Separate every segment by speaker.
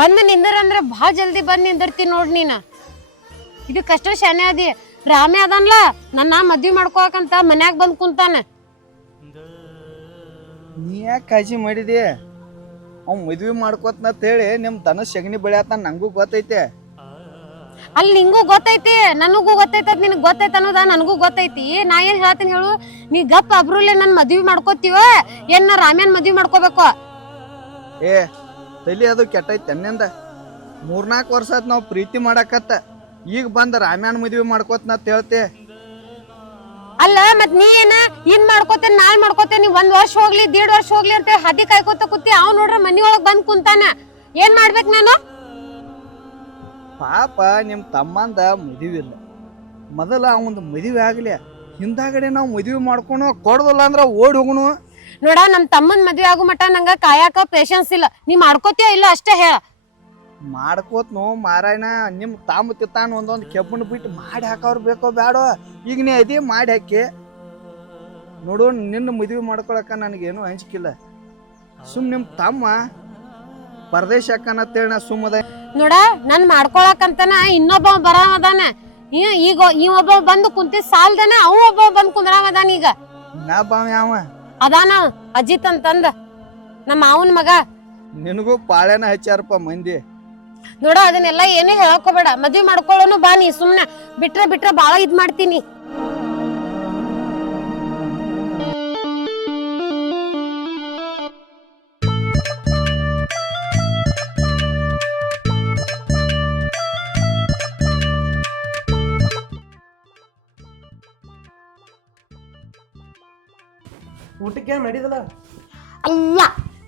Speaker 1: ಬಂದ್ ನಿಂದರಂದ್ರೆ ಭಾಳ ಜಲ್ದಿ ಬಂದು ನಿಂದಿರ್ತೀನಿ ನೋಡಿ ನೀನ. ಕಷ್ಟ ಶಾನೆ ಅದಿ. ರಾಮೆ ಅದನ್ಲ ನನ್ನ ಮದ್ವಿ ಮಾಡ್ಕೋಕಂತ ಮನ್ಯಾಗ ಬಂದ್ ಕುಂತಾನ.
Speaker 2: ನೀ ಯಾಕೆ ಕಾಳಜಿ ಮಾಡಿದಿ? ಅವ್ ಮದ್ವಿ ಮಾಡ್ಕೋತ್ನಂತ ಹೇಳಿ ನಿಮ್ ದನ ಸಗಣಿ ಬೆಳ್ಯಾತ ನಂಗೂ ಗೊತ್ತೈತೆ.
Speaker 1: ಅಲ್ಲಿ ನಿಂಗೂ ಗೊತ್ತೈತಿ ನನಗೂ ಗೊತ್ತೈತೆ ಅದ್ ಗೊತ್ತೈತ ಗೊತ್ತೈತಿ ಅನ್ನೋದ ನನಗೂ ಗೊತ್ತೈತಿ. ನಾ ಏನ್ ಹೇಳ್ತೀನಿ ಹೇಳು ನೀ ಗಪ್ ಅಬ್ರುಲೆ ನನ್ ಮದ್ವಿ ಮಾಡ್ಕೋತೀವ ಏನ್ ನಾ ರಾಮ್ಯಾನ್ ಮದ್ವಿ ಮಾಡ್ಕೋಬೇಕು?
Speaker 2: ಏ ತಲಿ ಅದು ಕೆಟ್ಟೈತೆ ಅನ್ನೆಂದ? ಮೂರ್ನಾಲ್ಕು ವರ್ಷ ಆಯ್ತು ನಾವು ಪ್ರೀತಿ ಮಾಡಕತ್ತ. ಈಗ ಬಂದ ರಾಮ್ಯಾನ್ ಮದ್ವಿ ನಾ ಹೇಳ್ತೆ.
Speaker 1: ಅಲ್ಲ ಮತ್ ನೀ ಏನ? ಇನ್ ಮಾಡ್ಕೋತೇನ್ ನಾಳೆ ಮಾಡ್ಕೋತೇನ್ ನೀ ಒಂದ್ ವರ್ಷ ಹೋಗ್ಲಿ ದೇಡ್ ವರ್ಷ ಹೋಗ್ಲಿ ಅಂತ ಹದಿ ಕಾಯ್ಕೋತ ಕೂತಿ ಅವ್ ನೋಡ್ರ ಮನಿ ಒಳಗ್ ಬಂದ್ ಕುಂತಾನ. ಏನ್ ಮಾಡ್ಬೇಕ್ ನಾನು?
Speaker 2: ಪಾಪ ನಿಮ್ ತಮ್ಮಂದ ಮದುವೆ ಇಲ್ಲ. ಮೊದಲ ಅವಂದು ಮದುವೆ ಆಗ್ಲಿ. ಹಿಂದಾಗಡೆ ನಾವು ಮದುವೆ ಮಾಡ್ಕೊಣ ಕೊಡ್ದಲ್ಲ ಅಂದ್ರ ಓಡಿ ಹೋಗುನು.
Speaker 1: ನೋಡ ನಮ್ ತಮ್ಮನ್ ಮದ್ವೆ ಆಗೋ ಮಟ ನಂಗ ಕಾಯಾಕ ಪೇಶನ್ಸ್ ಇಲ್ಲ. ನೀ ಮಾಡ್ಕೋತೀಯ ಇಲ್ಲ ಅಷ್ಟೇ ಹೇಳ.
Speaker 2: ಮಾಡ್ಕೋತ್ನು ಮಾರಾಯಣ ನಿಮ್ ತಮ್ಮ ತಿತ್ತಾನ ಒಂದೊಂದು ಕೆಬ್ಬಣ್ಣ ಬಿಟ್ಟು ಮಾಡಿ ಹಾಕೋರ್ ಬೇಕೋ ಬೇಡೋ ಈಗ ನೀ ಅದೇ ಮಾಡಿ ಹಾಕಿ. ನೋಡು ನಿನ್ನ ಮದುವೆ ಮಾಡ್ಕೊಳಕ ನನಗೇನು ಹಂಚಿಕಿಲ್ಲ ಸುಮ್ ನಿಮ್ ತಮ್ಮ ಪರದೇಶ ಅಕ್ಕನತ್ತೇಳಿ ನಾ ಸುಮ್ಮದ
Speaker 1: ನೋಡ ನನ್ ಮಾಡ್ಕೊಳಕಂತನ ಇನ್ನೊಬ್ಬ ಬರಾಮದಾನ ಈ- ಈಗ ಈ ಒಬ್ಬ ಬಂದು ಕುಂತಿ ಸಾಲ್ದನ ಅವ ಒಬ್ಬ ಬಂದು ಕುಂದ್ರಾಮದಾನ ಈಗ.
Speaker 2: ನಾ ಬಾವ ಯಾವ
Speaker 1: ಅದಾನ ಅಜಿತ್ ಅಂತಂದ. ನಮ್ಮ ಮಾವನ್ ಮಗ.
Speaker 2: ನಿನಗೂ ಪಾಳೆನ ಹಚ್ಚಾರಪ್ಪ ಮಂದಿ.
Speaker 1: ನೋಡ ಅದನ್ನೆಲ್ಲ ಏನೇ ಹೇಳಕೋಬೇಡ ಮದ್ವೆ ಮಾಡ್ಕೊಳ್ಳೋನು ಬಾ ನೀ ಸುಮ್ನೆ. ಬಿಟ್ರೆ ಬಿಟ್ರೆ ಬಾಳ ಇದ್ ಮಾಡ್ತೀನಿ.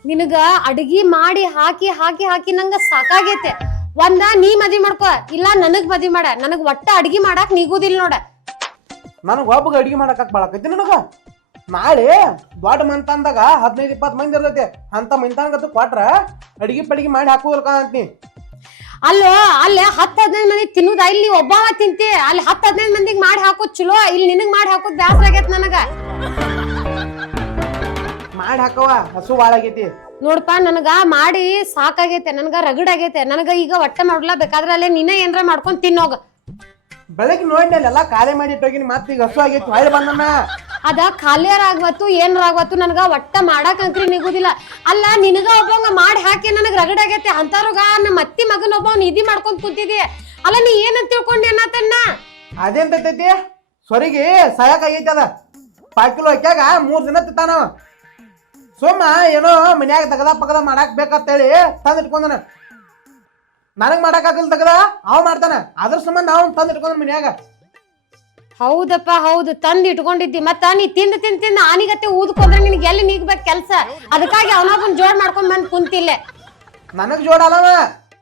Speaker 1: ನಿನಗ ಅಡ್ಗಿ ಮಾಡಿ ಹಾಕಿ ಹಾಕಿ ಹಾಕಿ ನಂಗ ಸಾಕಾಗೈತೆ. ಒಂದ ನೀ ಮದಿ ಮಾಡ್ಕೋ. ಇಲ್ಲ ನನಗ್ ಮದಿ ಮಾಡ. ನನಗ್ ಒಟ್ಟ ಅಡ್ಗಿ ಮಾಡಾಕ್ ನಿಗುದಿಲ್ಲ ನೋಡ.
Speaker 3: ನನಗೆ ಒಬ್ಬಗ ಅಡಿಗೆ ಮಾಡಕ್ ಬಾಳಕೈತಿ ನನಗ. ನಾಳೆ ದೊಡ್ಡ ಮಂತಂದಾಗ ಹದಿನೈದು ಇಪ್ಪತ್ತು ಮಂದಿ ಇರ್ತೈತಿ. ಅಂತ ಮಂತಾನಗತ್ತು ಕೊಟ್ರ ಅಡಿಗೆ ಪಡಿಗೆ ಮಾಡಿ ಹಾಕೋಲ್ಕ ಅಂತೀನಿ.
Speaker 1: ಅಲ್ಲೋ ಅಲ್ಲಿ ಹತ್ತು ಹದಿನೈದು ಮಂದಿ ತಿನ್ನುದ? ಇಲ್ಲಿ ಒಬ್ಬವ ತಿಂತಿ. ಅಲ್ಲಿ ಹತ್ತು ಹದಿನೈದು ಮಂದಿಗೆ ಮಾಡಿ ಹಾಕೋದ್ ಚಲೋ. ಇಲ್ಲಿ ನಿನಗ್ ಮಾಡಿ ಹಾಕೋದ್ ಬ್ಯಾಸರ ಆಗೈತ್ ನನಗ.
Speaker 3: ಮಾಡಿ ಹಾಕವ ಹಸು ಭಾಳ ಆಗೈತಿ
Speaker 1: ನೋಡಪ್ಪ ನನಗ ಮಾಡಿ ಸಾಕಾಗೈತೆ ನನಗ ರಗಡ್ ಆಗೈತೆ ನನಗ ಈಗ ಹೊಟ್ಟೆ ಮಾಡ್ಲಾ ಬೇಕಾದ್ರೆ ಅಲ್ಲೇ ನೀನೇ ಏನ್ರ ಮಾಡ್ಕೊಂಡ್ ತಿನ್ನೋಗ.
Speaker 3: ಬೆಳಗ್ಗೆ ನೋಡಿ ಎಲ್ಲ ಖಾಲಿ ಮಾಡಿ ಇಟ್ಟೋಗಿನಿ ಮತ್ತೆ ಈಗ ಹಸು ಆಗೈತಿ ಹೊಳ್ ಬಂದನ.
Speaker 1: ಅದ ಖಾಲಿಯರ್ ಆಗ್ವತ್ತು ಏನರ ಆಗ್ವತ್ತು ನನಗ ಒಟ್ಟ ಮಾಡಕ್ ಅಂತ್ರಿ ನಿಗುದಿಲ್ಲ. ಅಲ್ಲ ನಿನಗ ಒಬ್ಬಂಗ ಮಾಡಿ ಹಾಕಿ ನನಗ ರಗಡ್ ಆಗೈತೆ ನಮ್ಮ ಅತ್ತಿ ಮಗನ ಒಬ್ಬ ನಿಧಿ ಮಾಡ್ಕೊಂಡ್ ಕುಂತಿದಿ ಅಲ್ಲ ನೀ ಏನಂತ ತಿಳ್ಕೊಂಡಿ ಅನ್ನತನ್ನ?
Speaker 3: ತೈತಿ ಸೊರಿಗೆ ಸಾಯಕ್ ಆಗೈತಿ ಅದ ಪಾಕಿಲು ಹಾಕ್ಯಾಗ ಮೂರ್ ದಿನ ತಿತ್ತಾನವ ಸುಮ್ಮ ಏನೋ ಮನ್ಯಾಗ ತಗದ ಪಗದ ಮಾಡಾಕ್ ಬೇಕಂತೇಳಿ ತಂದ್ ಇಟ್ಕೊಂಡನ ನನಗ್ ಮಾಡಕ್ ಆಗಲ್ ತಗದ ಅವ ಮಾಡ್ತಾನ. ಅದ್ರ ಸಂಬಂಧ ಅವ್ ತಂದ್ ಇಟ್ಕೊಂಡ ಮನ್ಯಾಗ.
Speaker 1: ಹೌದಪ್ಪ ಹೌದು. ತಂದ್ ಇಟ್ಕೊಂಡಿದ್ದಿ. ಮತ್ತ ನೀ ತಿಂದ್ ತಿಂದ್ ತಿಂದ್ ಆನಿಗತ್ತೆ ಊದ್ಕೊಂಡ್ರೆ ನಿನಗೆ ಎಲ್ಲಿ ನೀಗ್ಬೇಕು ಕೆಲ್ಸ? ಅದಕ್ಕಾಗಿ ಅವನೊಬ್ಬನ್ ಜೋಡ್ ಮಾಡ್ಕೊಂಡ್ ಬಂದ್ ಕುಂತಿಲ್ಲ.
Speaker 3: ನನಗ್ ಜೋಡಲ್ಲವ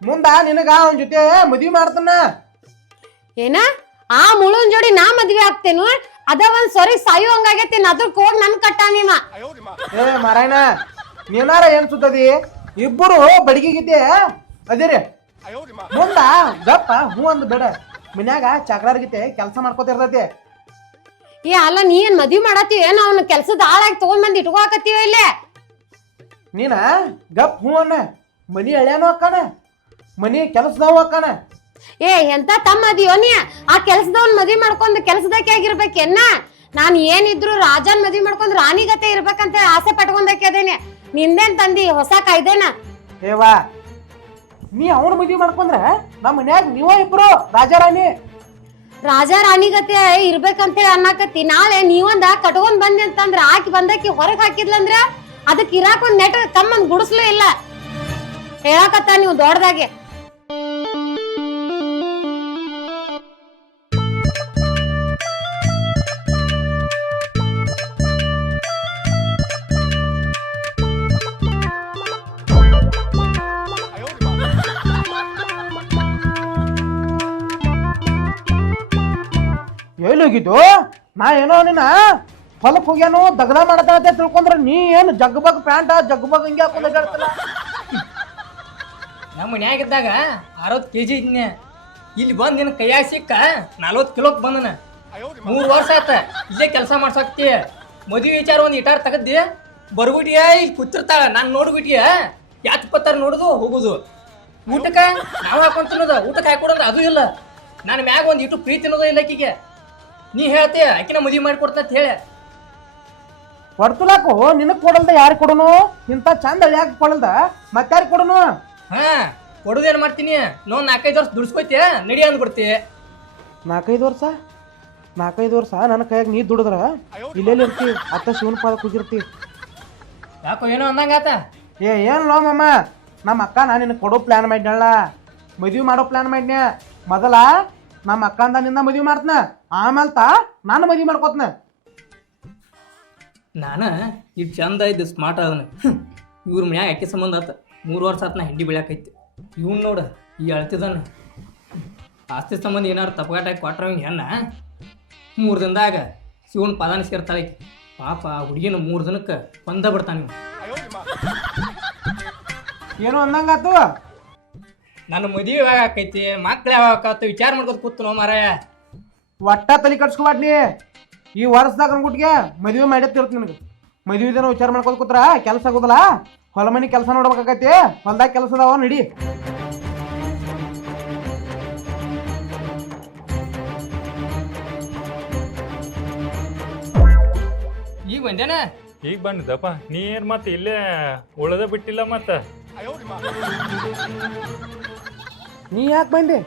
Speaker 3: ಮುಂದ ನಿನಗ ಅವನ್ ಜೊತೆ ಮದ್ವಿ ಮಾಡ್ತಾನ.
Speaker 1: ಏನ? ಆ ಮುಳುನ್ ಜೋಡಿ ನಾ ಮದ್ವೆ ಆಗ್ತೇನು? ಅದ ಒಂದ್ ಸೊರಿ ಸಾಯು ಹಂಗಾಗೈತಿ ಅದ್ರ ಕೋಡ್ ನನ್ ಕಟ್ಟ
Speaker 3: ಏ ಮಾರಾಯಣ ನೀನಾರ ಏನ್ ಸುತ್ತದಿ ಇಬ್ಬರು ಬಡಿಗೆಗಿದ್ದೆ ಅದಿರಿ. ಮುಂದ ಗಪ್ಪ ಹೂ ಅಂದ್ ಬೇಡ. ಮನ್ಯಾಗ ಚಕ್ರಾರ್ಗಿತೆ ಕೆಲಸ ಮಾಡ್ಕೋತಿರ್ತೈತಿ
Speaker 1: ಏ ಅಲ್ಲ ನೀ ಏನ್ ಮದ್ವಿ ಮಾಡತ್ತೀವಿ ಏನ ಅವ್ನ ಕೆಲ್ಸದ ಆಳಾಗಿ ತಗೊಂಡ್ ಬಂದ್ ಇಟ್ಕೋಕತ್ತೀವ ಇಲ್ಲೇ?
Speaker 3: ನೀನ ಗಪ್ ಹೂ ಅನ್ನ. ಮನಿ ಅಳ್ಯಾನು ಅಕ್ಕಾನ. ಮನಿ ಕೆಲಸದವ ಅಕ್ಕಾನ.
Speaker 1: ಏ ಎಂತ ತಮ್ಮ ಅದಿಯೋನಿಯ ಆ ಕೆಲ್ಸದವನ್ ಮದ್ವಿ ಮಾಡ್ಕೊಂಡ್ ಕೆಲ್ಸದಕ್ಕೆ ಆಗಿರ್ಬೇಕೆನ್ನ ನಾನ್ ಏನಿದ್ರು ರಾಜನ್ ಮದ್ವಿ ಮಾಡ್ಕೊಂಡ್ ರಾಣಿಗತೆ ಇರ್ಬೇಕಂತ ಆಸೆ ಪಟ್ಕೊಂಡಕ್ಕೆ ಅದೇನೆ. ನಿಂದೇನ್ ತಂದಿ ಹೊಸ ಕಾಯ್ದೆನ?
Speaker 3: ಏವಾ ನೀ ಅವನ ಮದ್ವಿ ಮಾಡ್ಕೊಂಡ್ರ ನಮ್ಮ ಮನ್ಯಾಗ ನೀವ ಇಬ್ರು ರಾಜಾರಾಣಿ
Speaker 1: ರಾಜ ರಾಣಿಗತೆ ಇರ್ಬೇಕಂತ ಹೇಳಿ ಅನ್ನಕತ್ತಿ. ನಾಳೆ ನೀವೊಂದ ಕಟ್ಕೊಂಡ್ ಬಂದಿ ಅಂತಂದ್ರ ಆಕಿ ಬಂದಕ್ಕೆ ಹೊರಗ್ ಹಾಕಿದ್ಲಂದ್ರ ಅದಕ್ಕೆ ಇರಾಕ್ ಒಂದ್ ನೆಟ್ ತಮ್ಮನ್ ಗುಡಿಸ್ಲೇ ಇಲ್ಲ. ಹೇಳಕತ್ತ ನೀವು ದೊಡ್ಡದಾಗೆ
Speaker 3: ಹೋಗಿದ್ದು? ನಾ ಏನೋ ನಿನ್ನ ಹೊಲಕ್ ಹೋಗ್ಯಾನು, ದಗದ ಮಾಡದ ಅಂತ ತಿಳ್ಕೊಂಡ್ರ ನೀ ಏನು ಜಗ್ಬಗ್ ಪ್ಯಾಂಟ ಜಗ್ಬಗ್ ಹಿಂಗೆ ಹಾಕೊಂಡು
Speaker 4: ನಮ್ಮ ಮನ್ಯಾಗಿದ್ದಾಗ ಅರವತ್ತು ಕೆ ಜಿ ಇದ್ನೆ. ಇಲ್ಲಿ ಬಂದು ನಿನ್ನ ಕೈಯಾಗ ಸಿಕ್ಕ ನಲ್ವತ್ತು ಕಿಲೋಕ್ ಬಂದನ. ಮೂರು ವರ್ಷ ಆತ, ಇಲ್ಲೇ ಕೆಲಸ ಮಾಡ್ಸಕ್ತಿ. ಮದುವೆ ವಿಚಾರ ಒಂದು ಇಟಾರ್ ತೆಗದ್ದಿ ಬರ್ಬಿಟ್ಟಿಯ ಇಲ್ಲಿ ಕೂತಿರ್ತಾಳ, ನಾನು ನೋಡ್ಬಿಟ್ಟಿಯ ಯಾತ್ ಪತ್ತಾರ ನೋಡುದು, ಹೋಗುದು. ಊಟಕ್ಕ ನಾವು ಹಾಕೊಂಡ್ ಊಟಕ್ಕೆ ಹಾಕೊಡೋದು ಅದು ಇಲ್ಲ. ನಾನು ಮ್ಯಾಗ ಒಂದ್ ಇಟ್ಟು ಪ್ರೀತಿ ಇಲ್ಲ ನೀ ಹೇಳ್ತೀಯ ಆಕಿನ ಮದುವೆ ಮಾಡಿ ಕೊಡ್ತಾ ಅಂತ ಹೇಳಿ.
Speaker 3: ಕೊಡ್ತುಲಾಕು ನಿನಗ್ ಕೊಡಲ್ದ ಯಾರು ಕೊಡನು? ಇಂಥ ಚಂದ ಯಾಕೆ ಕೊಡಲ್ದ? ಮತ್ತಾರು ಕೊಡನು?
Speaker 4: ಹಾ ಕೊಡುದೇನ್ ಮಾಡ್ತೀನಿ? ನೋ ನಾಲ್ಕೈದು ವರ್ಷ ದುಡ್ಸ್ಕೊತೀಯ ನಡಿ ಅಂದ್ಬಿಡ್ತಿ.
Speaker 3: ನಾಲ್ಕೈದು ವರ್ಷ? ನಾಲ್ಕೈದು ವರ್ಷ? ನನ್ನ ಕೈಯಾಗ ನೀ ದುಡಿದ್ರ? ಇಲ್ಲೆಲ್ಲಿ ಇರ್ತಿ? ಅತ್ತ ಶಿವನ ಪಾದ ಕುಜಿರ್ತಿ
Speaker 4: ಯಾಕೋ ಏನೋ ಅಂದಂಗಾತ
Speaker 3: ಏ ಏನ್ ಲೋ ಮಮ್ಮ ನಮ್ಮ ಅಕ್ಕ ನಾ ನಿನಗೆ ಕೊಡೋ ಪ್ಲಾನ್ ಮಾಡ್ಯಾಳ ಮದ್ವಿ ಮಾಡೋ ಪ್ಲಾನ್ ಮಾಡ್ನ್ಯ? ಮೊದಲ ನಮ್ಮ ಅಕ್ಕ ಅಂದ ನಿನ್ನ ಮದ್ವಿ ಮಾಡ್ತನ. ಆಮೇಲೆ ತಾ ನಾನು ಮದ್ವೆ ಮಾಡ್ಕೋತ್ನ.
Speaker 4: ನಾನು ಈ ಚಂದ ಇದ್ದ ಸ್ಮಾರ್ಟ್ ಅದನ ಇವ್ರ ಮನ್ಯಾಗ ಯಾಕೆ ಸಂಬಂಧ ಆತ? ಮೂರು ವರ್ಷ ಆತ ನಾ ಹಿಂಡಿ ಬೆಳ್ಯಾಕೈತಿ. ಇವ್ನು ನೋಡ ಈ ಅಳ್ತಿದಾನ. ಆಸ್ತಿ ಸಂಬಂಧ ಏನಾರು ತಪ್ಪಗಾಟ ಕೊಟ್ರ ಹಿಂಗೆ ಹೆಣ್ಣ? ಮೂರು ದಿನದಾಗ ಶಿವನ್ ಪದಾನ ಸೇರ್ತಾಳೆ. ಪಾಪ ಆ ಹುಡುಗಿನ ಮೂರು ದಿನಕ್ಕೆ ಬಂದ ಬಿಡ್ತಾನೆ
Speaker 3: ಏನೋ ಅಂದಂಗಾತು
Speaker 4: ನನ್ನ ಮದುವೆ ಯಾವಾಗ ಆಕೈತಿ? ಮಕ್ಳು ಯಾವಾಗ ವಿಚಾರ ಮಾಡ್ಕೊತ ಕೂತು ನೋ ಮಾರಾಯ.
Speaker 3: ಒಟ್ಟ ತಲೆ ಕಟ್ಸ್ಕೊಬಾಟ್ ನೀ. ಈ ವರ್ಷದಾಗ ಅನ್ಗುಟ್ಗೆ ಮದ್ವೆ ಮಾಡತ್ತಿರುತ್ತೆ ನಿನಗೆ. ಮದುವೆ ದಿನ ವಿಚಾರ ಮಾಡ್ಕೊತ ಕೂತ್ರ ಕೆಲಸ ಆಗೋದಲ್ಲ? ಹೊಲ ಮನೆ ಕೆಲಸ ನೋಡ್ಬೇಕಾಗೈತಿ ಹೊಲ್ದಾಗ ಕೆಲಸ ಅದಾವ ನಡಿ.
Speaker 4: ಈಗ ಬಂದೇನ?
Speaker 5: ಈಗ ಬಂದಿದ್ದಪ್ಪ ನೀ ಏನ್ ಮತ್ತೆ ಇಲ್ಲೇ ಉಳದ ಬಿಟ್ಟಿಲ್ಲ ಮತ್ತ?
Speaker 3: ನೀ ಯಾಕೆ ಬಂದೆ?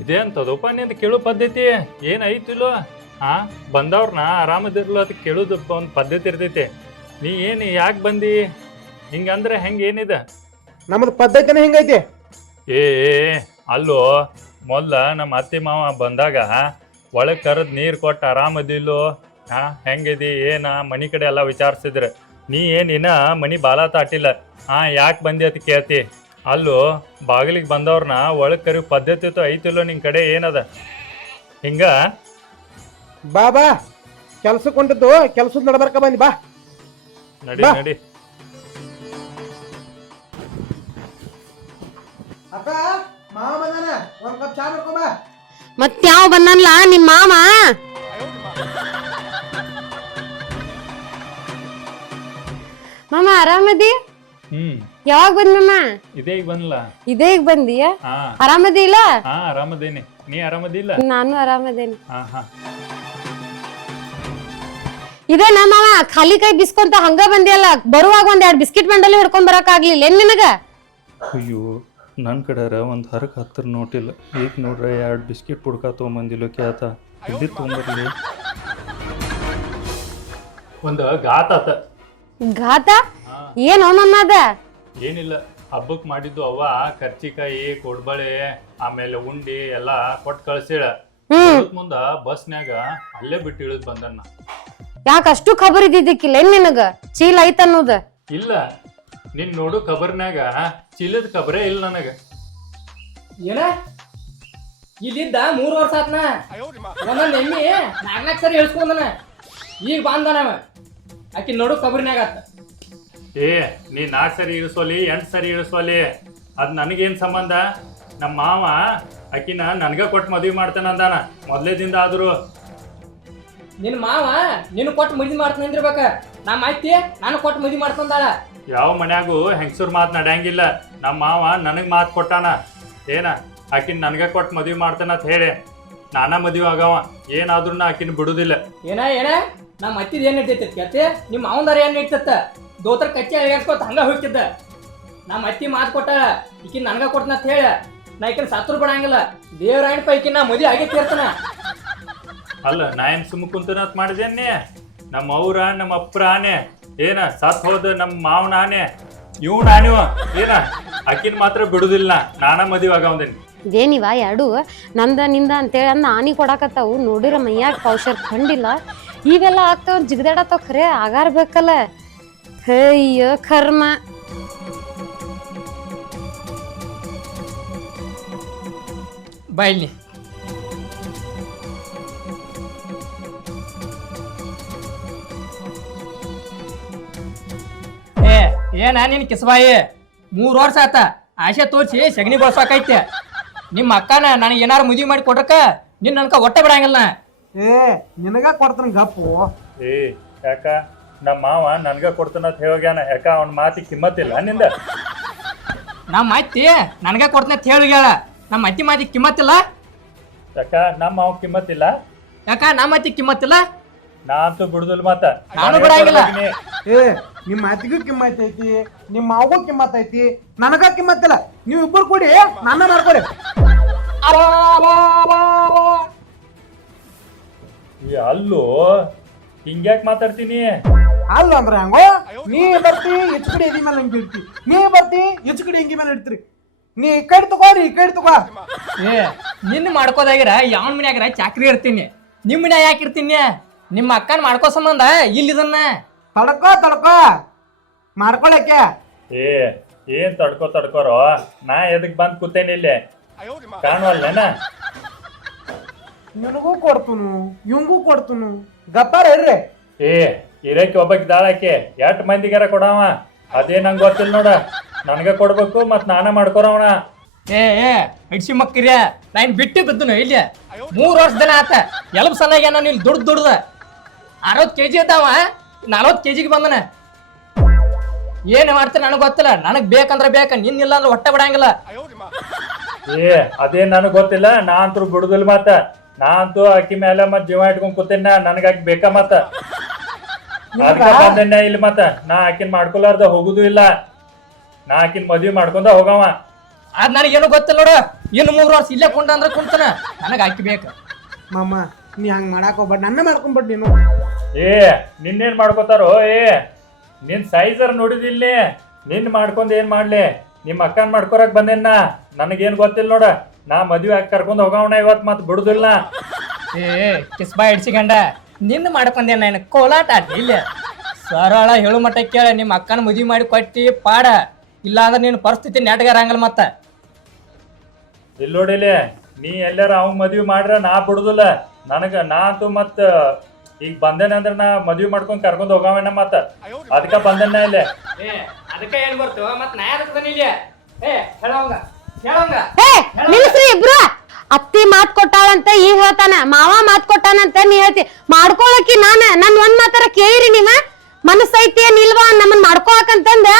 Speaker 5: ಇದೇ ಅಂತದಪ್ಪ ನಿಂದ ಕೇಳೋ ಪದ್ಧತಿ? ಏನ್ ಐತಿಲ್ಲೋ ಹಾ ಬಂದವ್ರನ್ನ ಆರಾಮದಿರ್ಲು ಅದು ಕೇಳೋದು ಒಂದು ಪದ್ಧತಿ ಇರ್ತೈತಿ. ನೀ ಏನು ಯಾಕೆ ಬಂದಿ? ಹಿಂಗಂದ್ರೆ ಹೆಂಗೆ ಏನಿದೆ?
Speaker 3: ನಮ್ದು ಪದ್ಧತಿನ ಹೆಂಗೈತಿ.
Speaker 5: ಏ ಅಲ್ಲೋ ಮೊದ್ಲ ನಮ್ಮ ಅತ್ತೆ ಮಾವ ಬಂದಾಗ ಒಳಗೆ ಕರೆದ್ ನೀರು ಕೊಟ್ಟು ಆರಾಮದಿಲ್ಲೋ? ಹಾ ಹೆಂಗಿದಿ ಏನ ಮನೆ ಕಡೆ ಎಲ್ಲ ವಿಚಾರಿಸಿದ್ರೆ. ನೀ ಏನ್ ಇನ್ನ ಮನಿ ಬಾಲ ತಾಟಿಲ್ಲ. ಹಾ ಯಾಕೆ ಬಂದಿ ಅಂತ ಕೇಳ್ತಿ? ಅಲ್ಲೋ ಬಾಗಿಲಿಗೆ ಬಂದವ್ರನ್ನ ಒಳಗೆ ಕರಿ ಪದ್ಧತಿ ಐತಿಲ್ಲೋ ನಿನ್ ಕಡೆ ಏನದ? ಹಿಂಗ?
Speaker 3: ಬಾ ಬಾ ಕೆಲ್ಸಕ್ಕೆ ಹೊಂಟಿದ್ದು ಕೆಲ್ಸದ ನಡ್ಬರ್ಕ ಬನ್ನಿ ಬಾ.
Speaker 5: ನಡಿ
Speaker 3: ಬಾ.
Speaker 5: ನಡಿ.
Speaker 3: ಅಕ್ಕ ಮಾವ ಬಂದಾನ? ಒಂದ್ ಕಪ್ ಚಾ ಮಾಡ್ಕೊಂಬ
Speaker 1: ಮತ್ಯಾವ ಬಂದನ್ಲ? ನಿಮ್ ಮಾಮ ಮಾಮ ಆರಾಮದಿ?
Speaker 5: ಹ್ಮ್.
Speaker 1: ಯಾವಾಗ ಬಂದ್ ಮಾಮ
Speaker 5: ಇದೇ ಈಗ ಬಂದ್ಲ?
Speaker 1: ಇದೇ ಈಗ ಬಂದಿಯ?
Speaker 5: ಹಾ.
Speaker 1: ಆರಾಮದಿ ಇಲ್ಲ
Speaker 5: ಹಾ ಆರಾಮದೇನಿ. ನೀ ಆರಾಮದಿಲ್ಲ?
Speaker 1: ನಾನು ಆರಾಮದೇನಿ.
Speaker 5: ಹಾ ಹಾ.
Speaker 1: ಇದೇ ನಮ್ಮ ಮಾವ ಖಾಲಿ ಕೈ ಬಿಸ್ಕೊಂತ ಹಂಗ ಬಂದಿಯಲ್ಲ? ಬರುವಾಗ ಒಂದ್ ಎರಡ್ ಬಿಸ್ಕಿಟ್ ಮಂಡಲಿ ಹಿಡ್ಕೊಂಡ್ ಬರಕ್ ಆಗ್ಲಿಲ್ಲ. ಏನ್ ನಿನಗ?
Speaker 5: ಅಯ್ಯೋ ನನ್ನ ಕಡೆರ ಒಂದು ಹರಕ್ ಹತ್ತಿರ ನೋಟಿಲ್ಲ. ಈಗ ನೋಡ್ರೆ ಎರಡು ಬಿಸ್ಕಿಟ್ ಪುಡ್ಕ ತೊಗೊಂಬಂದಿಲ್ಲ ಕ್ಯಾತ ಇಲ್ಲಿ ತೊಗೊಂಬರ್ಲಿ? ಒಂದು ಗಾತ ಆತ.
Speaker 1: ಘಾತ? ಏನೋ ಮಾಮ ಅದ?
Speaker 5: ಏನಿಲ್ಲ ಹಬ್ಬಕ್ಕೆ ಮಾಡಿದ್ದು ಅವ್ವ ಕರ್ಚಿಕಾಯಿ ಕೊಡ್ಬಳೆ ಆಮೇಲೆ ಉಂಡಿ ಎಲ್ಲ ಕೊಟ್ಟು ಕಳ್ಸಿಳ. ಮುಂದ ಬಸ್ನ್ಯಾಗ ಅಲ್ಲೇ ಬಿಟ್ಟು ಇಳಿದ್ ಬಂದನ್ನ
Speaker 1: ಯಾಕ ಅಷ್ಟು ಖಬರ್ ಇದ್ದಿದ್ದಕ್ಕಿಲ್ಲ ಏನ್ ನಿನಗ? ಚೀಲ ಐತ ಅನ್ನೋದ?
Speaker 5: ಇಲ್ಲ ನಿನ್ ನೋಡು ಖಬರ್ನ್ಯಾಗ ಚೀಲದ ಖಬರೇ ಇಲ್ಲ ನನಗ.
Speaker 4: ಏನ? ಇಲ್ಲಿದ್ದ ಮೂರು ವರ್ಷ ಆತ್ನ? ಒಂದೊಂದು ಎಮ್ಮಿ ನಾಲ್ಕು ನಾಲ್ಕು ಸರಿ ಹೇಳ್ಸ್ಕೊಂಡನ ಈಗ ಬಂದನವ ಆಕಿ ನೋಡು ಖಬರ್ನ್ಯಾಗ ಆತ.
Speaker 5: ಏ ನೀ ನಾಲ್ಕು ಸರಿ ಇಳಿಸೋಲಿ ಎಂಟು ಸರಿ ಇಳಿಸೋಲಿ ಅದು ನನಗೇನು ಸಂಬಂಧ? ನಮ್ಮ ಮಾವ ಆಕಿನ ನನಗೆ ಕೊಟ್ಟು ಮದುವೆ ಮಾಡ್ತಾನೆ ಅಂದಾನ ಮೊದ್ಲೇದಿಂದ ಆದರೂ.
Speaker 4: ನಿನ್ನ ಮಾವ ನೀನು ಕೊಟ್ಟು ಮದುವೆ ಮಾಡ್ತಾನೆ ಅಂದಿರ್ಬೇಕ. ನಮ್ಮ ಆಯ್ತಿ ನಾನು ಕೊಟ್ಟು ಮದುವೆ ಮಾಡ್ತಂದಾಳ
Speaker 5: ಯಾವ ಮನ್ಯಾಗೂ ಹೆಂಗಸೂರ್ ಮಾತು ನಡೆಯಂಗಿಲ್ಲ. ನಮ್ಮ ಮಾವ ನನಗೆ ಮಾತು ಕೊಟ್ಟಾನ. ಏನ ಆಕಿನ ನನಗೆ ಕೊಟ್ಟು ಮದುವೆ ಮಾಡ್ತಾನ ಅಂತ ಹೇಳಿ ನಾನಾ ಮದುವೆ ಆಗವ. ಏನಾದ್ರೂ ನಾ ಆಕಿನ ಬಿಡುದಿಲ್ಲ.
Speaker 4: ಏನ ಏನ? ನಮ್ಮ ಅತ್ತಿದ ಏನು ನಡೀತೈತಿ ಕೇಳ್ತಿ? ನಿಮ್ಮ ಮಾವಂದಾರ ಏನು ನಡೀತತ್ತ ದೋತ್ರ ಕಚ್ಚಿ ಹೇಳ್ಕೊತ ಹಂಗ ಹೋಗ್ತಿದ್ದ. ನಮ್ಮ ಅತ್ತಿ ಮಾತು ಕೊಟ್ಟ ಈಕಿ ನನ್ಗ ಕೊಡ್ತನ ಅಂತ ಹೇಳ ನಾ ಈಕಿನ ಸತ್ರು ಬಿಡಂಗಿಲ್ಲ. ದೇವ್ರಾಯಣ ಪೈಕಿ ನಾ ಮದುವೆ ಆಗೇ ತೀರ್ತನ
Speaker 5: ಅಲ್ಲ ನಾ ಏನ್ ಸುಮ್ಮ ಕುಂತನತ್ ಮಾಡಿದೇನೆ ನಮ್ಮ ಅವ್ರ ನಮ್ಮ ಅಪ್ಪರ ಆನೆ. ಏನ ಸತ್ ಹೋದ ನಮ್ಮ ಮಾವನ ಆನೆ. ಇವ್. ನಾನು ಏನ? ಅಕ್ಕಿನ ಮಾತ್ರ ಬಿಡುದಿಲ್ಲ ನಾನ ಮದುವೆ ಆಗವಂದೇನಿ
Speaker 1: ಇದೇನಿವ ಎರಡು ನಂದ ನಿಂದ ಅಂತೇಳಿ ಅಂದ ಆನಿ ಕೊಡಾಕತ್ತಾವು. ನೋಡಿರ ಮೈಯಾಗ ಪೌಷರ್ ಕಂಡಿಲ್ಲ. ಇವೆಲ್ಲ ಆಗ್ತಾವ ಜಿಗದಾಡತ್ತಾವ ಖರೆ, ಆಗಾರ ಬೇಕಲ್ಲ. ಅಯ್ಯೋ, ಕರ್ಮ.
Speaker 4: ಬೈಲಿ ಏ, ಏನ ನಿನ್ ಕಿಸಬಾಯಿ? ಮೂರ್ ವರ್ಷ ಆತ. ಆಶೆ ತೋರಿಸಿ ಸಗಣಿ ಬಳಸಾಕೈತೆ ನಿಮ್ಮ ಅಕ್ಕನ ನನಗೆ ಏನಾರು ಮದುವೆ ಮಾಡಿ ಕೊಡ್ರಕ ನಿನ್ ನನ್ಕ ಒಟ್ಟ ಬಿಡಂಗಿಲ್ಲ ನಾ.
Speaker 3: ಏ ನಿನಗ ಕೊಡ್ತಾನ ಗಪ್ಪು.
Speaker 5: ಏ ಯಾಕ? ನಮ್ಮ ಮಾವ ನನ್ಗ ಕೊಡ್ತಾನ ಅಂತ ಹೇಳ್ಯಾನ ಯಾಕ? ಅವನ ಮಾತಿ ಕಿಮ್ಮತ್ತಿಲ್ಲ ನಿಂದ?
Speaker 4: ನಮ್ಮ ಅತ್ತಿ ನನಗೆ ಕೊಡ್ತಾನ ಅಂತ ಹೇಳಿ ಹೇಳ ನಮ್ಮ ಅತ್ತಿ ಮಾತಿ ಕಿಮ್ಮತ್ತಿಲ್ಲ?
Speaker 5: ಯಾಕ? ನಮ್ಮ ಮಾವ ಕಿಮ್ಮತ್ತಿಲ್ಲ?
Speaker 4: ಯಾಕ? ನಮ್ಮ ಅತ್ತಿ ಕಿಮ್ಮತ್ತಿಲ್ಲ?
Speaker 5: ನಾ ಅಂತೂ ಬಿಡುದಿಲ್ಲ ಮತ್ತ.
Speaker 4: ನಾನು ಬಿಡಂಗಿಲ್ಲ.
Speaker 3: ಏ ನಿಮ್ಮ ಅತ್ತಿಗೂ ಕಿಮ್ಮತ್ ಐತಿ ನಿಮ್ಮ ಮಾವಗೂ ಕಿಮ್ಮತ್ ಐತಿ ನನಗ ಕಿಮ್ಮತ್ತಿಲ್ಲ. ನೀವು ಇಬ್ಬರು ಕೂಡಿ ನನ್ನ ಮಾಡ್ಕೊರಿ
Speaker 5: ಅಲ್ಲೂ ಹಿಂಗ್ಯಾಕ್ ಮಾತಾಡ್ತೀನಿ?
Speaker 3: ಅಲ್ಲ ಅಂದ್ರೆ ಹಂಗೋ ನೀ ಬರ್ತಿ ಹೆಚ್ಚು ಕಡೆ ಎದಿ ಮೇಲೆ ಹಿಂಗೆ ಇಡ್ತಿ. ನೀ ಬರ್ತಿ ಹೆಚ್ಚು ಕಡೆ ಹಿಂಗಿ ಮೇಲೆ ಇಡ್ತೀರಿ. ನೀ ಈ ಕಡೆ ತಗೋ ರೀ ಈ ಕಡೆ ತಗೋ.
Speaker 4: ಏ ನಿನ್ನ ಮಾಡ್ಕೋದಾಗಿರ ಯಾವ ಮನ್ಯಾಗರ ಚಾಕ್ರಿ ಇರ್ತೀನಿ. ನಿಮ್ಮ ಮನ್ಯಾಗ ಯಾಕೆ ಇರ್ತೀನಿ? ನಿಮ್ಮ ಅಕ್ಕನ ಮಾಡ್ಕೋ ಸಂಬಂಧ ಇಲ್ಲಿ ಇದನ್ನ.
Speaker 3: ತಡ್ಕೋ ತಡ್ಕೋ. ಮಾಡ್ಕೊಳಕ್ಕೆ.
Speaker 5: ಏ ಏನ್ ತಡ್ಕೋ ತಡ್ಕೋರೋ? ನಾ ಎದಕ್ ಬಂದ್ ಕೂತೇನಿ ಇಲ್ಲಿ? ಕಾಣುವಲ್ಲೇನ?
Speaker 3: ನಿನಗೂ ಕೊಡ್ತುನು ಇವಂಗೂ ಕೊಡ್ತುನು. ಗಪ್ಪಾರ ಇರ್ರಿ.
Speaker 5: ಏ ಇರಕ್ಕೆ ಒಬ್ಬ ದಾಳಕ್ಕೆ ಎಟ್ ಮಂದಿಗಾರ ಕೊಡವ? ಅದೇ ನಂಗೆ ಗೊತ್ತಿಲ್ಲ ನೋಡ. ನನಗೆ ಕೊಡ್ಬೇಕು ಮತ್ ನಾನ ಮಾಡ್ಕೊರವಣ
Speaker 4: ಏ ಏ ಹಿಡ್ಸಿ ಮಕ್ಕಿರ್ಯ. ನಾನು ಬಿಟ್ಟು ಬಿದ್ದನು ಇಲ್ಲಿ. ಮೂರು ವರ್ಷದನ ಆತ. ಎಲ್ಬ ಸಲ ನಾನು ಇಲ್ಲಿ ದುಡ್ದು ದುಡ್ದ. ಅರವತ್ತು ಕೆ ಜಿ ಇದ್ದಾವ ನಲವತ್ತು ಕೆ ಜಿಗೆ ಬಂದನ. ಏನು ಮಾಡ್ತೀನಿ ನನಗೆ ಗೊತ್ತಿಲ್ಲ. ನನಗೆ ಬೇಕಂದ್ರೆ ಬೇಕ ನಿನ್ನಿಲ್ಲ ಅಂದ್ರೆ ಹೊಟ್ಟೆ ಬಿಡಂಗಿಲ್ಲ.
Speaker 5: ಏ ಅದೇ ನನಗೆ ಗೊತ್ತಿಲ್ಲ. ನಾ ಅಂತೂ ಬಿಡುದಿಲ್ಲ ಮತ್ತ ನಾ ಅಂತೂ ಅಕ್ಕಿ ಮೇಲೆ ಮತ್ ಜೀವ ಇಟ್ಕೊಂಡ್ ಕೂತೇನ ನನಗ ಆಕಿ ಬೇಕಾ ಮತ್ತ? ಅದಕ್ಕೆ ಬಂದೇನ ಇಲ್ಲಿ ಮತ್ತ. ನಾ ಆಕಿನ್ ಮಾಡ್ಕೊಲಾರ್ದ ಹೋಗುದು ಇಲ್ಲ. ನಾ ಆಕಿನ್ ಮದ್ವಿ ಮಾಡ್ಕೊಂಡ ಹೋಗವ.
Speaker 4: ಅದ್ ನನಗೇನು ಗೊತ್ತಿಲ್ಲ ನೋಡು. ಇನ್ನು ಮೂರು ವರ್ಷ ಇಲ್ಲೇ ಕುಂಡ ಅಂದ್ರೆ ಕುಂತನ. ನನಗ ಆಕಿ ಬೇಕು.
Speaker 3: ಮಾಮ ನೀ ಹಂಗ್ ಮಾಡಾಕ ಹೋಗ್ಬೇಡ. ನನ್ನ ಮಾಡ್ಕೊಂಬಿಡ್ ನೀನು.
Speaker 5: ಏ ನಿನ್ನೇನ್ ಮಾಡ್ಕೋತಾರೋ? ಏ ನಿನ್ ಸೈಜರ್ ನೋಡಿದಿಲ್ಲಿ ನಿನ್ ಮಾಡ್ಕೊಂಡ್ ಏನ್ ಮಾಡ್ಲಿ? ನಿಮ್ಮ ಅಕ್ಕನ್ ಮಾಡ್ಕೊರಕ್ ಬಂದೇನ ನನಗೇನ್ ಗೊತ್ತಿಲ್ಲ ನೋಡ. ನಾ ಮದ್ವೆ ಆಗಿ ಕರ್ಕೊಂಡ್ ಹೋಗವಣ ಇವತ್ ಮತ್ ಬಿಡುದಿಲ್ಲ.
Speaker 4: ಏ ಕಿಸ್ಬಾ ಹಿಡ್ಸಿಕೊಂಡ ನಿನ್ನ ಮಾಡ್ಕೊಂಡೆ ನಾನು ಕೋಲಾಟ ಇಲ್ಲ. ಸರಳ ಹೇಳು ಮಟ್ಟ ಕೇಳ ನಿಮ್ಮ ಅಕ್ಕನ ಮದುವೆ ಮಾಡಿ ಕೊಟ್ಟಿ ಪಾಡ. ಇಲ್ಲ ಅಂದ್ರೆ ನಿನ್ನ ಪರಿಸ್ಥಿತಿ ನೆಟ್ಗಾರಂಗಲ್ಲ ಮತ್ತ.
Speaker 5: ಇಲ್ಲಿ ನೋಡಿಲಿ ನೀ ಎಲ್ಲಾರ ಅವ್ ಮದ್ವಿ ಮಾಡ್ರ ನಾ ಬಿಡುದಿಲ್ಲ. ನನಗ ನಾ ಅಂತೂ ಮತ್ ಈಗ ಬಂದೇನ ಅಂದ್ರೆ ನಾ ಮದ್ವಿ ಮಾಡ್ಕೊಂಡ್ ಕರ್ಕೊಂಡ್ ಹೋಗವೇನ ಮತ್ತ. ಅದಕ್ಕ ಬಂದೇನ ಇಲ್ಲ.
Speaker 4: ಏ ಅದಕ್ಕೆ ಏನ್ ಬರ್ತು ಮತ್ ನಾ ಯಾರ ಏ ಏ ಹೇಳೋಂಗ ಹೇಳೋಂಗ
Speaker 1: ಹೇ ನಿಲ್ಸ್ರಿ ಇಬ್ರು? ಅತ್ತಿ ಮಾತ್ ಕೊಟ್ಟಾಳಂತ ಈಗ ಹೇಳ್ತಾನ. ಮಾವ ಮಾತ್ ಕೊಟ್ಟಾನಂತ ನೀ ಹೇಳ್ತಿ. ಮಾಡ್ಕೊಳಕಿ ನಾನ ನನ್ ಒಂದ್ ಮಾತಾರ ಕೇಳಿರಿ ನೀವ. ಮನಸ್ಸೈತಿ ಏನ್ ಇಲ್ವಾ ನಮ್ಮನ್ ಮಾಡ್ಕೊಳಕಂತಂದ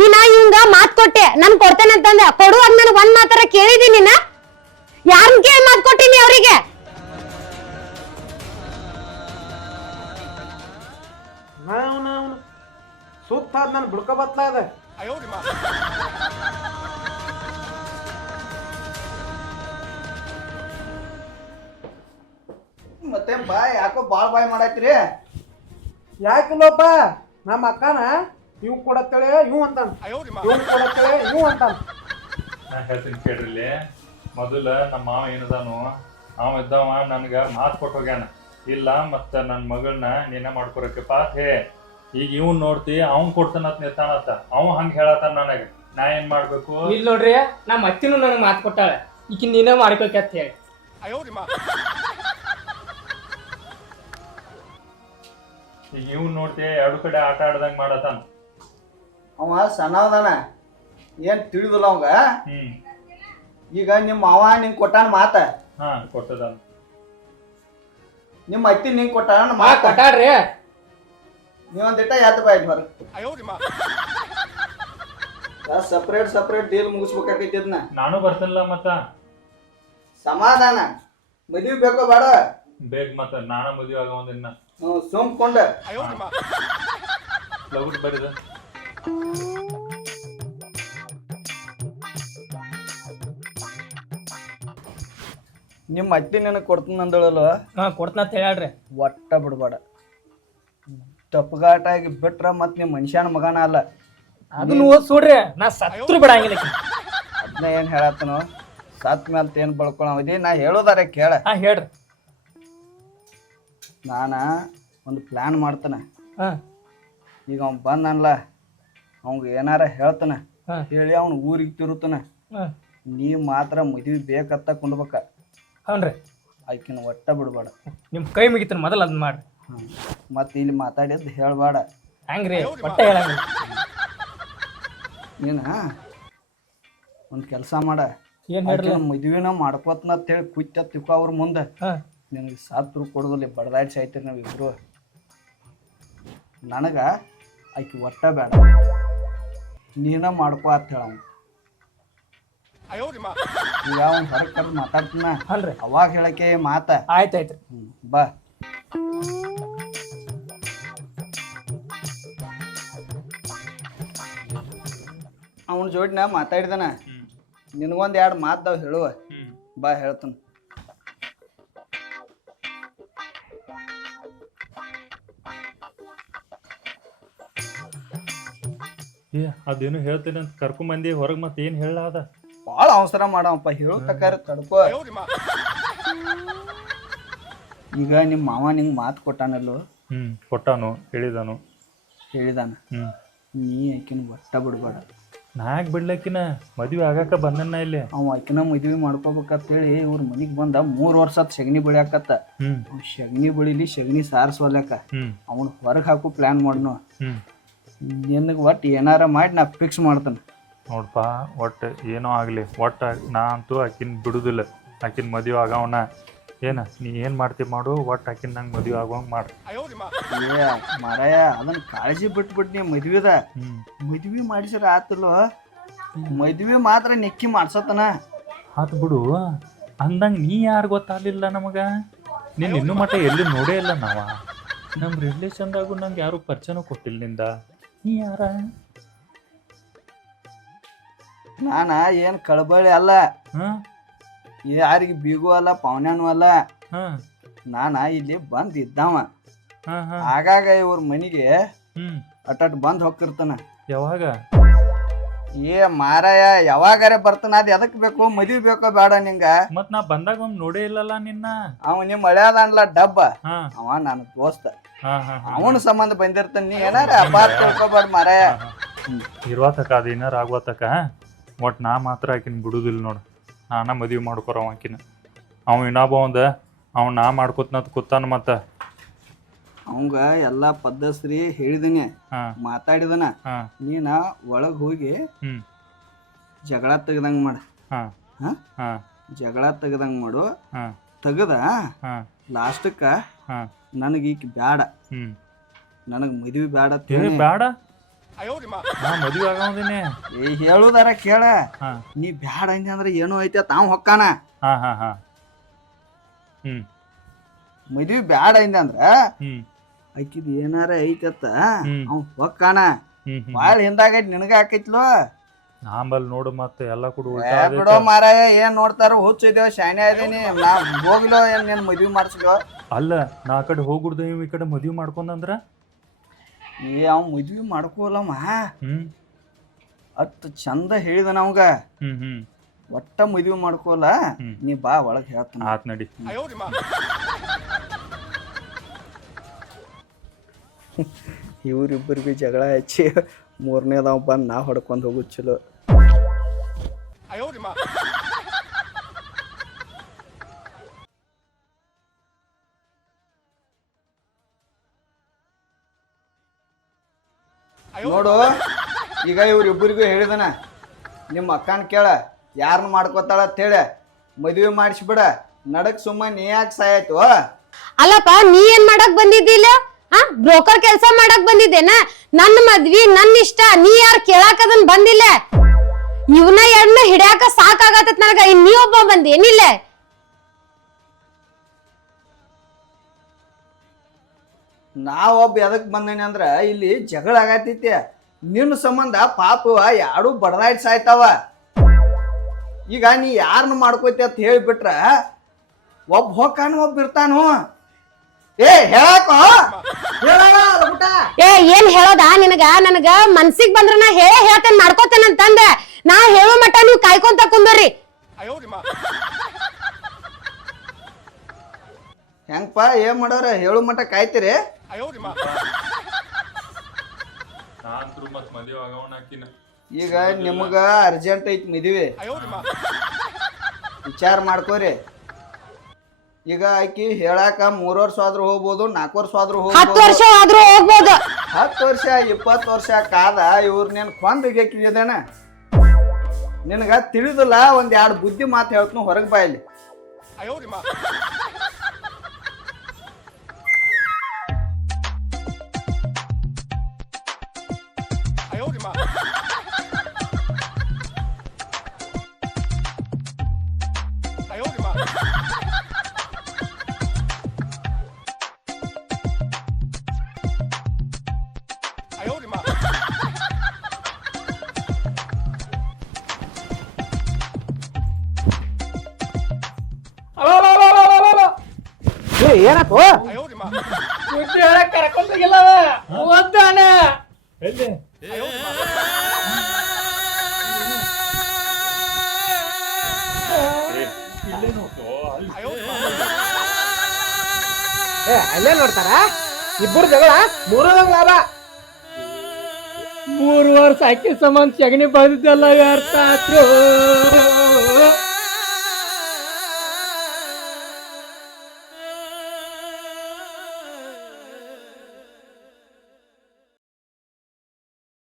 Speaker 1: ನೀನ ಇವಂಗ ಮಾತ್ ಕೊಟ್ಟೆ ನನ್ ಕೊಡ್ತೇನೆ ಅಂತಂದ ಕೊಡುವಾಗ ನನ್ ಒಂದ್ ಮಾತಾರ ಕೇಳಿದಿ ನೀನ. ಯಾರನ್ ಕೇಳಿ ಮಾತ್ ಕೊಟ್ಟಿನಿ ಅವ್ರಿಗೆ?
Speaker 3: ಸುತ್ತ ನಾನು ಬಿಡ್ಕೊ ಬತ್ತಾ ಇದೆ
Speaker 2: ಮತ್ತೆ ಬಾಯ್ ಯಾಕೋ ಬಾಳ್ ಬಾಯ್ ಮಾಡಾಕ್ರಿ
Speaker 3: ಯಾಕಿಲ್ಲಪ್ಪ? ನಮ್ಮ ಅಕ್ಕನ ಇವ್ ಕೊಡತ್ತಳೆ ಇವ್ ಅಂತಾನ. ಇವ್ ಕೊಡತ್ತಳೆ ಇವ್ ಅಂತಾನ.
Speaker 5: ನಾ ಹೇಳ್ತೀನಿ ಕೇಳ್ರಿ ಮೊದಲ ನಮ್ಮ ಮಾವ ಏನದಾನು ಅವ ಇದ್ದವ ನನ್ಗ ಮಾತ್ ಕೊಟ್ಟು ಹೋಗ್ಯಾನ. ಇಲ್ಲ ಮತ್ತ ನನ್ನ ಮಗಳನ್ನ ನೀನ ಮಾಡ್ಕೊರಕ್ಕಪ್ಪ. ಹೇ ಈಗ ಇವ್ನ್ ನೋಡ್ತಿ ಅವ್ನ್ ಕೊಡ್ತಾನತ್ ನಿರ್ತಾನತ್ತ ಅವ ಹಂಗ ಹೇಳತ್ತಾನ ನನಗ. ನಾ ಏನ್ ಮಾಡ್ಬೇಕು?
Speaker 4: ಇಲ್ಲಿ ನೋಡ್ರಿ ನಮ್ಮ ಅತ್ತಿನೂ ನನಗೆ ಮಾತು ಕೊಟ್ಟಾಳೆ. ಈಕಿ ನೀನೇ ಮಾಡ್ಕೋಕೆ ಅಂತ ಹೇಳಿ
Speaker 5: ಈಗ ಇವ್ನ್ ನೋಡ್ತಿ ಎರಡು ಕಡೆ ಆಟ ಆಡ್ದಂಗ್ ಮಾಡತಾನ
Speaker 2: ಅವ ಸಣ್ಣವದಾನ ಏನ್ ತಿಳಿದಿಲ್ಲ ಅವಂಗ.
Speaker 5: ಹ್ಮ್.
Speaker 2: ಈಗ ನಿಮ್ಮ ಮಾವ ನಿಂಗೆ ಕೊಟ್ಟಾನ ಮಾತ?
Speaker 5: ಹಾ ಕೊಟ್ಟದಾನ.
Speaker 2: ನಿಮ್ಮ ಅತ್ತಿ ನಿಂಗೆ ಕೊಟ್ಟಾನ
Speaker 4: ಮಾ
Speaker 2: ಮಾತ
Speaker 4: ಕೊಟ್ಟಾಡ್ರಿ
Speaker 2: ನೀವೊಂದಿಟ್ಟ ಎತ್ತ ಬಾಯ್ ಬರ ಸಪ್ರೇಟ್ ಸಪ್ರೇಟ್ ಡೀಲ್ ಮುಗಿಸ್ಬೇಕಾಗೈತಿ ಇದನ್ನ
Speaker 5: ನಾನು ಬರ್ತಿಲ್ಲ ಮತ್ತ.
Speaker 2: ಸಮಾಧಾನ. ಮದುವೆ ಬೇಕೋ ಬೇಡ?
Speaker 5: ಬೇಗ ಮತ್ತ ನಾನು ಮದುವೆ ಆಗ ಒಂದಿನ ಲಗುಟ್ ಬರಿದ
Speaker 2: ನಿಮ್ಮ ಅಟ್ಟಿ ನನಗೆ ಕೊಡ್ತೀನಿ ಅಂದಳಲ್ಲ
Speaker 4: ಹಾ ಕೊಡ್ತನ ಅಂತ ಹೇಳ್ರಿ
Speaker 2: ಒಟ್ಟ ಬಿಡ್ಬೇಡ. ತಪ್ಪಗಾಟಾಗಿ ಬಿಟ್ರ ಮತ್ ನಿಮ್ಮ ಮನುಷ್ಯನ ಮಗನ ಅಲ್ಲ.
Speaker 4: ಅದನ್ನ ಓದ್ ಸುಡ್ರಿ ನಾ ಸತ್ರು ಬಿಡಂಗಿಲ್ಲ.
Speaker 2: ಅದನ್ನ ಏನು ಹೇಳತ್ತನು? ಸತ್ ಮೇಲೆ ಏನ್ ಬಳ್ಕೊಳವದಿ ನಾ ಹೇಳೋದಾರೆ ಕೇಳ.
Speaker 4: ಹಾ ಹೇಳ್ರಿ.
Speaker 2: ನಾನ ಒಂದು ಪ್ಲಾನ್ ಮಾಡ್ತಾನೆ.
Speaker 4: ಹಾ.
Speaker 2: ಈಗ ಅವ್ನು ಬಂದನಲ್ಲ ಅವಂಗ ಏನಾರ ಹೇಳ್ತಾನೆ.
Speaker 4: ಹಾ.
Speaker 2: ಹೇಳಿ ಅವ್ನು ಊರಿಗೆ ತಿರುತ್ತಾನೆ
Speaker 4: ಹಾ.
Speaker 2: ನೀ ಮಾತ್ರ ಮದ್ವಿ ಬೇಕತ್ತ ಕುಂಡ್ಬೇಕ
Speaker 4: ಹೌನ್ರಿ
Speaker 2: ಆಕಿನ ಒಟ್ಟ ಬಿಡ್ಬೇಡ.
Speaker 4: ನಿಮ್ಮ ಕೈ ಮುಗಿತೀನಿ ಮೊದಲು ಅದನ್ನ ಮಾಡ್ರಿ.
Speaker 2: ಮತ್ತೆ ಇಲ್ಲಿ ಮಾತಾಡಿದ್ದು ಹೇಳ್ಬೇಡ.
Speaker 4: ಹೆಂಗ್ರಿ ಒಟ್ಟ ಹೇಳಂಗಿಲ್ಲ
Speaker 2: ನೀನ ಒಂದು ಕೆಲಸ ಮಾಡ.
Speaker 4: ಏನ್ ಹೇಳ್ರಿ
Speaker 2: ಆಕಿನ ಮದ್ವಿನ ಮಾಡ್ಕೋತ್ನ ಅಂತೇಳಿ ಕುಚ್ಚ ತಿಕ್ಕೋ ಅವ್ರ ಮುಂದೆ.
Speaker 4: ಹಾ.
Speaker 2: ನಿನಗೆ ಸಾತ್ರು ಕೊಡೋದಲ್ಲಿ ಬಡದಾಡಿ ಸಾಯ್ತೀರಿ ನಾವು ಇಬ್ಬರು ನನಗೆ ಆಕಿ ಒಟ್ಟ ಬೇಡ ನೀನ ಮಾಡ್ಕೋ ಅಂತ ಹೇಳ ಈಗ ಅವ್ನ್ ಹೊರಗ್ ಕರ್ದು ಮಾತಾಡ್ತೀನ?
Speaker 4: ಅಲ್ರಿ.
Speaker 2: ಅವಾಗ ಹೇಳಕ್ಕೆ ಮಾತ.
Speaker 4: ಆಯ್ತಾಯ್ತು
Speaker 2: ಹ್ಮ್, ಬಾ. ಅವನ ಜೋಡಿನ ಮಾತಾಡಿದನ. ನಿನಗೊಂದ್ ಎರಡು ಮಾತಾವ್ ಹೇಳುವ. ಬಾ ಹೇಳ್ತಾನ.
Speaker 5: ಏ ಅದೇನು ಹೇಳ್ತೀನಿ ಅಂತ ಕರ್ಕೊಂಬಂದಿ ಹೊರಗೆ ಮತ್ತೆ ಏನು ಹೇಳಾದ
Speaker 2: ಭಾಳ ಅವಸರ ಮಾಡಪ್ಪ ಹೇಳು ತಕಾರ ತಡ್ಕೋ. ಈಗ ನಿಮ್ಮ ಮಾವ ನಿಂಗೆ ಮಾತು ಕೊಟ್ಟಾನಲ್ಲೋ?
Speaker 5: ಹ್ಞೂ ಕೊಟ್ಟಾನು ಹೇಳಿದಾನು.
Speaker 2: ಹೇಳಿದಾನ?
Speaker 5: ಹ್ಞೂ
Speaker 2: ನೀ ಆಕಿನ ಬಟ್ಟ ಬಿಡ್ಬೇಡ.
Speaker 5: ನಾ ಯಾಕೆ ಬಿಡ್ಲಕ್ಕಿನ ಮದುವೆ ಆಗಾಕ ಬಂದನ್ನ ಇಲ್ಲಿ.
Speaker 2: ಅವ ಆಕಿನ ಮದ್ವಿ ಮಾಡ್ಕೋಬೇಕಂತೇಳಿ ಇವ್ರ ಮನಿಗ್ ಬಂದ ಮೂರ್ ವರ್ಷ ಆತ್ ಸಗಣಿ ಬೆಳ್ಯಾಕತ್ತ.
Speaker 5: ಹ್ಞೂ
Speaker 2: ಅವ್ ಸಗಣಿ ಬೆಳಿಲಿ ಸಗಣಿ ಸಾರಿಸೋಲ್ಯಾಕ ಅವನ್ ಹೊರಗೆ ಹಾಕು ಪ್ಲಾನ್ ಮಾಡ್ನು. ನಿನಗೆ ಒಟ್ಟು ಏನಾರ ಮಾಡಿ ನಾ ಫಿಕ್ಸ್ ಮಾಡ್ತಾನೆ.
Speaker 5: ನೋಡಪ್ಪ ಒಟ್ಟು ಏನೋ ಆಗಲಿ ಒಟ್ಟು ನಾ ಅಂತೂ ಆಕಿನ ಬಿಡುದಿಲ್ಲ. ಆಕಿನ ಮದುವೆ ಆಗವನ. ಏನು ನೀ ಏನು ಮಾಡ್ತಿ ಮಾಡು ಒಟ್ಟು ಆಕಿನ ನಂಗೆ ಮದುವೆ ಆಗೋಂಗೆ ಮಾಡು.
Speaker 2: ಏ ಮಾರಾಯ ಅದನ್ನ ಕಾಳಜಿ ಬಿಟ್ಬಿಟ್ಟು ನೀ ಮದ್ವಿದ.
Speaker 5: ಹ್ಞೂ
Speaker 2: ಮದ್ವಿ ಮಾಡಿಸಿರ ಆತಲ್ಲೋ. ಮದ್ವಿ ಮಾತ್ರ ನೆಕ್ಕಿ ಮಾಡ್ಸತನ
Speaker 5: ಆತು ಬಿಡು ಅಂದಂಗೆ ನೀ ಯಾರು ಗೊತ್ತಾಗಲಿಲ್ಲ ನಮಗೆ? ನೀನು ಇನ್ನೂ ಮಟ್ಟ ಎಲ್ಲಿ ನೋಡೇ ಇಲ್ಲ ನಾವ. ನಮ್ಮ ರಿಲೇಷನ್ದಾಗೂ ನಂಗೆ ಯಾರು ಪರಿಚಯನೂ ಕೊಟ್ಟಿಲ್ಲ ನಿಂದ ನೀ ಯಾರ
Speaker 2: ನಾನ ಏನ್ ಕಳಬಳಿ ಅಲ್ಲ. ಯಾರಿಗೆ ಬೀಗು ಅಲ್ಲ ಪವನ್ಯಾನು ಅಲ್ಲ. ನಾನ ಇಲ್ಲಿ ಬಂದ್ ಇದ್ದಾವ. ಆಗಾಗ ಇವ್ರ ಮನಿಗೆ
Speaker 5: ಹ್ಞೂ
Speaker 2: ಅಟಟ್ ಬಂದ್ ಹೋಗ್ತಿರ್ತಾನ
Speaker 5: ಯಾವಾಗ?
Speaker 2: ಏ ಮಾರಾಯ ಯಾವಾಗಾರ ಬರ್ತಾನ ಅದ್ ಎದಕ್ ಬೇಕು? ಮದ್ವಿ ಬೇಕೋ ಬೇಡ ನಿಂಗ?
Speaker 5: ಮತ್ ನಾ ಬಂದಾಗ ಒಮ್ಮೆ ನೋಡೇ ಇಲ್ಲಲ್ಲ ನಿನ್ನ?
Speaker 2: ಅವ ನಿಮ್ ಹಳ್ಯಾದನ್ಲ ಡಬ್ಬ.
Speaker 5: ಹಾಂ.
Speaker 2: ಅವ ನಾನು ದೋಸ್ತ.
Speaker 5: ಹಾಂ ಹಾಂ
Speaker 2: ಅವನ ಸಂಬಂಧ ಬಂದಿರ್ತಾನ ನೀ ಏನಾರ ಅಪಾರ ತಿಳ್ಕೊಬಾರ್ದ ಮಾರಾಯ.
Speaker 5: ಇರುವತಕ ಅದು ಏನಾರ ಆಗುವತಕ ಒಟ್ ನಾ ಮಾತ್ರ ಆಕಿನ ಬಿಡುದಿಲ್ಲ ನೋಡು. ನಾನ ಮದುವೆ ಮಾಡ್ಕೊರವ ಆಕಿನ. ಅವ ಇನ್ನೊಬ್ಬ ಒಂದ ಅವ ನಾ ಮಾಡ್ಕೊತ್ನತ್ ಕೂತಾನ ಮತ್ತ.
Speaker 2: ಅವಂಗ ಎಲ್ಲಾ ಪದ್ಧಸ್ರಿ ಹೇಳಿದನೆ
Speaker 5: ಹಾ.
Speaker 2: ಮಾತಾಡಿದನ.
Speaker 5: ಹಾ.
Speaker 2: ನೀನ ಒಳಗ್ ಹೋಗಿ
Speaker 5: ಹ್ಮ್.
Speaker 2: ಜಗಳ ತೆಗ್ದಂಗ್ ಮಾಡ.
Speaker 5: ಹಾ.
Speaker 2: ಹಾ?
Speaker 5: ಹಾ.
Speaker 2: ಜಗಳ ತೆಗ್ದಂಗ್ ಮಾಡು.
Speaker 5: ಹಾ.
Speaker 2: ತೆಗದ
Speaker 5: ಹಾ.
Speaker 2: ಲಾಸ್ಟಕ್ಕ
Speaker 5: ಹಾ.
Speaker 2: ನನಗ ಈಕಿ ಬ್ಯಾಡ.
Speaker 5: ಹ್ಮ್.
Speaker 2: ನನಗ್ ಮದ್ವಿ ಬ್ಯಾಡ ಅಂತ
Speaker 5: ಏ
Speaker 2: ಹೇಳಿ.
Speaker 5: ಬೇಡ ನಾ ಮದುವೆ ಆಗೋದಿನಿ
Speaker 2: ಏ ಹೇಳುದಾರ ಕೇಳ.
Speaker 5: ಹಾ.
Speaker 2: ನೀ ಬ್ಯಾಡ ಅಂದೆ ಅಂದ್ರೆ ಏನು ಐತೆ ತಾವ್ ಹೊಕ್ಕಾನ.
Speaker 5: ಹಾ ಹಾ ಹಾ. ಹ್ಮ್.
Speaker 2: ಮದ್ವಿ ಬ್ಯಾಡ ಅಂದೆ ಅಂದ್ರ
Speaker 5: ಹ್ಮ್.
Speaker 2: ಆಕಿದ್ ಏನಾರ ಐತತ್ತ?
Speaker 5: ಹ್ಮ್.
Speaker 2: ಅವ್ ಹೊಕ್ಕಾನ?
Speaker 5: ಹ್ಮ್ ಹ್ಮ್
Speaker 2: ಬಾಳ್ ಹಿಂದಾಗ ನಿನಗ ಹಾಕೈತ್ಲೋ
Speaker 5: ಆಂಬಲ್ ನೋಡು ಮತ್ತೆ ಎಲ್ಲ ಕೂಡ
Speaker 2: ಏ
Speaker 5: ಉಲ್ಟಾ
Speaker 2: ಬಿಡೋ ಮಾರಾಯ ಏನ್ ನೋಡ್ತಾರ ಹುಚ್ಚಿದೇವ ಶಾನೆ ಅದೀನಿ. ನಾ ಹೋಗ್ಲೋ ಏನ್ ನೀನ್ ಮದ್ವಿ ಮಾಡ್ಸಿದ್ಯೋ?
Speaker 5: ಅಲ್ಲ ನಾ ಆ ಕಡೆ ಹೋಗ್ಬಿಡ್ದು ಇವ್ ಈ ಕಡೆ ಮದ್ವಿ ಮಾಡ್ಕೊಂಡಂದ್ರ?
Speaker 2: ಏ ಅವ್ ಮದ್ವಿ ಮಾಡ್ಕೋಲಮ್ಮ.
Speaker 5: ಹ್ಮ್.
Speaker 2: ಅಟ್ ಚಂದ ಹೇಳಿದ ನಮ್ಗ
Speaker 5: ಹ್ಮ್ ಹ್ಮ್.
Speaker 2: ಒಟ್ಟ ಮದ್ವಿ ಮಾಡ್ಕೋಲ.
Speaker 5: ಹ್ಮ್.
Speaker 2: ನೀ ಬಾ ಒಳಗ್ ಹೇಳ್ತಾನ.
Speaker 5: ಆತ್ ನಡಿ.
Speaker 2: ಇವ್ರಿಬ್ಬರಿಗೂ ಜಗಳ ಹಚ್ಚಿ ಮೂರನೇದವ್ ಬಂದು ನಾ ಹೊಡ್ಕೊಂಡು ಹೋಗುದ್ ಚಲೋ. ನೋಡು ಈಗ ಇವ್ರಿಬ್ಬರಿಗೂ ಹೇಳಿದನ ನಿಮ್ಮ ಅಕ್ಕನ ಕೇಳ ಯಾರನ್ನ ಮಾಡ್ಕೋತಾಳ ಅಂತ ಹೇಳ ಮದ್ವೆ ಮಾಡಿಸ್ಬಿಡ ನಡಕ್ ಸುಮ್ಮ ನೀ ಯಾಕೆ ಸಾಯ್ತು
Speaker 1: ಅಲ್ಲಪ್ಪ ನೀ ಏನ್ ಮಾಡಕ್ ಬಂದಿದ್ದಿಲ್ಲ ಹಾ, ಬ್ರೋಕರ್ ಕೆಲಸ ಮಾಡಕ್ ಬಂದಿದ್ದೇನ? ನನ್ನ ಮದ್ವಿ ನನ್ನ ಇಷ್ಟ, ನೀ ಯಾರ್ ಕೇಳಾಕ ಅದನ್ ಬಂದಿಲ್ಲ? ಇವನ ಎಣ್ಣ ಹಿಡ್ಯಾಕ ಸಾಕಾಗತ್ತ ನನಗ ನೀ ಒಬ್ಬ ಬಂದಿ, ಏನಿಲ್ಲ?
Speaker 2: ಒಬ್ಬ ಎದಕ್ ಬಂದೇನೆ ಅಂದ್ರ, ಇಲ್ಲಿ ಜಗಳ ಆಗತೈತಿ. ನಿನ್ನ ಸಂಬಂಧ ಪಾಪ ಯಾರು ಬಡದಾಡಿ ಸಾಯ್ತಾವ. ಈಗ ನೀ ಯಾರನ್ನ ಮಾಡ್ಕೋತಿ ಅಂತ ಹೇಳಿಬಿಟ್ರ, ಒಬ್ಬ ಹೊಕ್ಕಾನು ಒಬ್ಬ ಇರ್ತಾನು. ಏ ಹೇಳಾಕೋ. ಹೇಳಣ ಲಗುಟ.
Speaker 1: ಏ ಏನ್ ಹೇಳೋದ ನಿನಗ? ನನಗ ಮನ್ಸಿಗ್ ಬಂದ್ರ ನಾ ಹೇಳೇ ಹೇಳ್ತೇನೆ ಮಾಡ್ಕೋತೇನೆ ಅಂತಂದ. ನಾ ಹೇಳೋ ಮಟ್ಟ ನೀವು ಕಾಯ್ಕೊಂತ ಕುಂದರಿ.
Speaker 2: ಹೆಂಗಪ್ಪ ಏನ್ ಮಾಡೋರ? ಹೇಳು ಮಟ್ಟ ಕಾಯ್ತೀರಿ.
Speaker 5: ಮತ್ ಮದುವೆ
Speaker 2: ಈಗ ನಿಮಗ ಅರ್ಜೆಂಟ್ ಐತಿ ಮದುವೆ. ವಿಚಾರ ಮಾಡ್ಕೋರಿ. ಈಗ ಆಕಿ ಹೇಳಾಕ ಮೂರ್ ವರ್ಷ ಆದ್ರೂ ಹೋಗ್ಬೋದು ನಾಲ್ಕು ವರ್ಷ ಆದ್ರೂ
Speaker 1: ಹತ್ತು
Speaker 2: ಹೋಗ್ಬೋದು
Speaker 1: ವರ್ಷ ಆದ್ರೂ ಹೋಗ್ಬೋದು.
Speaker 2: ಹತ್ತು ವರ್ಷ ಇಪ್ಪತ್ತು ವರ್ಷ ಕಾದ ಇವ್ರ ನೀನ್ ಕೊಂದ್ ಕಿಳಿದೇನ ನಿನಗ ತಿಳಿದಿಲ್ಲ ಒಂದ್ ಎರಡು ಬುದ್ಧಿ ಮಾತು ಹೇಳ್ತೀನಿ ಹೊರಗೆ ಬಾಯಲ್ಲಿ
Speaker 5: ಎಲ್ಲಿ? ಏ, ಅಲ್ಲಿ.
Speaker 3: ಏ ಅಲ್ಲೇ ನೋಡ್ತಾರ? ಇಬ್ಬರು ಜಗಳ ಮೂರು ಲಾಭ
Speaker 4: ಮೂರು ವರ್ಷ ಅಕ್ಕಿ ಸಂಬಂಧ ಸಗಣಿ ಬಂದಿದ್ದಲ್ಲ ಯಾರ್ ಆತ್ರು